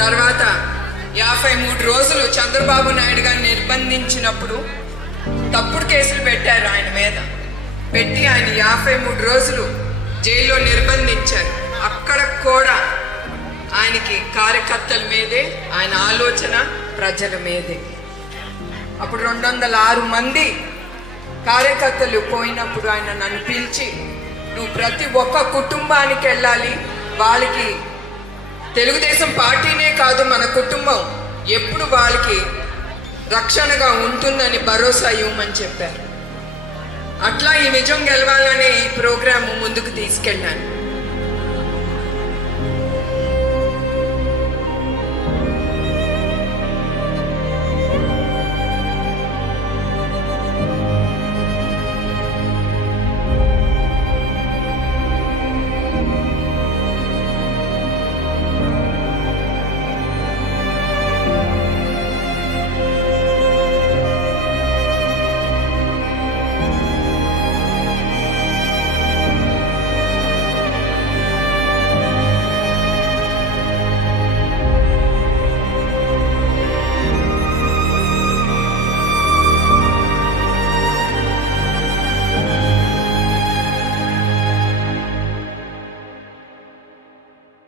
తర్వాత 53 రోజులు చంద్రబాబు నాయుడు గారిని నిర్బంధించినప్పుడు తప్పుడు కేసులు పెట్టారు ఆయన మీద. పెట్టి ఆయన 53 రోజులు జైల్లో నిర్బంధించారు. అక్కడ కూడా ఆయనకి కార్యకర్తల మీదే, ఆయన ఆలోచన ప్రజల మీదే. అప్పుడు 206 మంది కార్యకర్తలు పోయినప్పుడు ఆయన నన్ను పిలిచి, నువ్వు ప్రతి ఒక్క కుటుంబానికి వెళ్ళాలి, వాళ్ళకి తెలుగుదేశం పార్టీనే కాదు మన కుటుంబం ఎప్పుడు వాళ్ళకి రక్షణగా ఉంటుందని భరోసా ఇవ్వమని చెప్పారు. అట్లా ఈ నిజం గెలవాలనే ఈ ప్రోగ్రాము ముందుకు తీసుకెళ్ళాను.